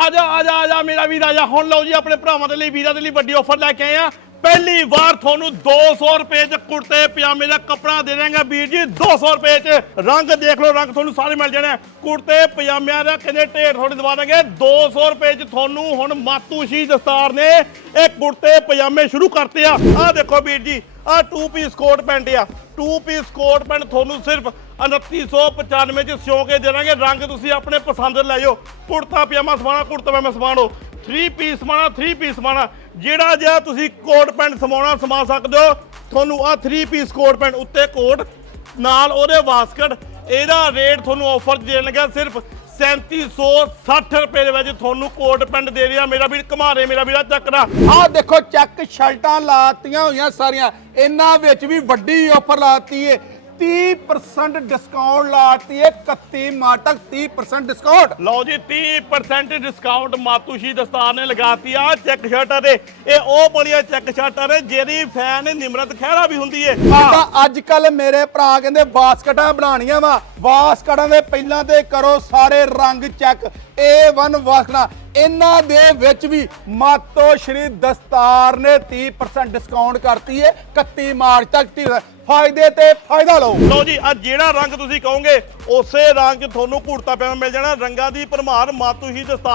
ਆ ਜਾ ਆ ਜਾ ਆ ਜਾ ਮੇਰਾ ਵੀਰ ਆ ਜਾ ਹੁਣ ਲਓ ਜੀ, ਆਪਣੇ ਭਰਾਵਾਂ ਦੇ ਲਈ, ਵੀਰਾਂ ਦੇ ਲਈ ਵੱਡੀ ਆਫਰ ਲੈ ਕੇ ਆਏ ਆ। ਪਹਿਲੀ ਵਾਰ ਤੁਹਾਨੂੰ 200 ਰੁਪਏ ਚ ਕੁੜਤੇ, ਪਜਾਮੇ ਦਾ ਕੱਪੜਾ ਦੇ ਦਾਂਗਾ ਵੀਰ ਜੀ 200 ਰੁਪਏ ਚ ਰੰਗ ਦੇਖ ਲਓ, ਰੰਗ ਤੁਹਾਨੂੰ ਸਾਰੇ ਮਿਲ ਜਾਣੇ। ਆ। ਕੁੜਤੇ, ਪਜਾਮਿਆਂ ਦਾ ਕਹਿੰਦੇ ਢੇਰ ਤੁਹਾਡੇ ਦਵਾ ਦਾਂਗੇ। 200 ਰੁਪਏ ਚ ਤੁਹਾਨੂੰ ਹੁਣ ਮਾਤੂਸ਼ੀ ਦਸਤਾਰ ਨੇ ਇਹ ਕੁੜਤੇ, ਪਜਾਮੇ ਸ਼ੁਰੂ ਕਰਤੇ ਆ। ਆ ਦੇਖੋ ਵੀਰ ਜੀ ਆ 2 ਪੀਸ ਕੋਟ ਪੈਂਟ ਆ। 2 ਪੀਸ ਕੋਟ ਪੈਂਟ ਤੁਹਾਨੂੰ ਸਿਰਫ 2995 ਚ ਸਿਉਂ ਕੇ ਦੇਵਾਂਗੇ ਰੰਗ ਤੁਸੀਂ ਆਪਣੇ ਪਸੰਦ ਲੈ ਜਾਓ ਕੁੜਤਾ, ਪਜਾਮਾ ਸਵਾਣਾ ਕੁੜਤਾ ਪਜਾਮਾ ਸਵਾਣੋ 3 ਪੀਸ ਸਮਾਣਾ 3 ਪੀਸ ਸਮਾਣਾ ਜਿਹੜਾ ਜਿਹਾ ਤੁਸੀਂ ਕੋਟ ਪੈਂਟ ਸਮਾਉਣਾ ਸਮਾ ਸਕਦੇ ਹੋ। ਤੁਹਾਨੂੰ ਆ 3 ਪੀਸ ਕੋਟ ਪੈਂਟ ਉੱਤੇ ਕੋਟ, ਨਾਲ ਉਹਦੇ ਵਾਸਕਟ। ਇਹਦਾ ਰੇਟ ਤੁਹਾਨੂੰ ਆਫਰ ਦੇਣ ਲੱਗਾ ਸਿਰਫ 3760 ਰੁਪਏ ਦੇ ਵਿੱਚ ਤੁਹਾਨੂੰ ਕੋਟ ਪੈਂਟ ਦੇ ਰਿਹਾ ਮੇਰਾ ਵੀਰ ਘਮਾਰੇ, ਮੇਰਾ ਵੀਰਾ ਚੱਕਰਾ ਆਹ ਦੇਖੋ, ਚੈੱਕ ਸ਼ਰਟਾਂ ਲਾਤੀਆਂ ਹੋਈਆਂ ਸਾਰੀਆਂ। ਇਹਨਾਂ ਵਿੱਚ ਵੀ ਵੱਡੀ ਆਫਰ ਲਾਤੀ ਏ। 30% ਡਿਸਕਾਊਂਟ ਲਾਤੀ ਏ 31 ਮਾਰਚ ਤੱਕ 30% ਡਿਸਕਾਊਂਟ ਲਓ ਜੀ 30% ਡਿਸਕਾਊਂਟ ਮਾਤੂਸ਼ੀ ਦਸਤਾਰ ਨੇ ਲਗਾਤੀ ਆ ਚੈੱਕ ਸ਼ਰਟਾਂ ਦੇ। ਇਹ ਉਹ ਬੜੀਆਂ ਚੈੱਕ ਸ਼ਰਟਾਂ ਨੇ ਜਿਹਦੀ ਫੈਨ ਨਿਮਰਤ ਖਹਿਰਾ ਵੀ ਹੁੰਦੀ ਏ। ਤਾਂ ਅੱਜ ਕੱਲ ਮੇਰੇ ਭਰਾ ਕਹਿੰਦੇ ਬਾਸਕਟਾਂ ਬਣਾਉਣੀਆਂ ਵਾ। ਬਾਸਕਟਾਂ ਦੇ ਪਹਿਲਾਂ ਤੇ ਕਰੋ ਸਾਰੇ ਰੰਗ ਚੈੱਕ A1 ਵਾਸਕਟਾਂ ਇਹਨਾਂ ਦੇ ਵਿੱਚ ਵੀ ਮਾਤੋ ਸ਼੍ਰੀ ਦਸਤਾਰ ਨੇ 30% ਡਿਸਕਾਊਂਟ ਕਰਤੀ ਹੈ 31 ਮਾਰਚ ਤੱਕ ਫਾਇਦੇ ਤੇ ਫਾਇਦਾ ਲਓ। ਲਓ ਜੀ ਆ ਜਿਹੜਾ ਰੰਗ ਤੁਸੀਂ ਕਹੋਗੇ, ਉਸੇ ਰੰਗ ਤੁਹਾਨੂੰ ਘੂਰਤਾ ਪਜਾਮਾ ਮਿਲ ਜਾਣਾ, ਰੰਗਾਂ ਦੀ ਭਰਮਾਰ ਮਾਤੂਸ਼ੀ ਦਸਤਾਰ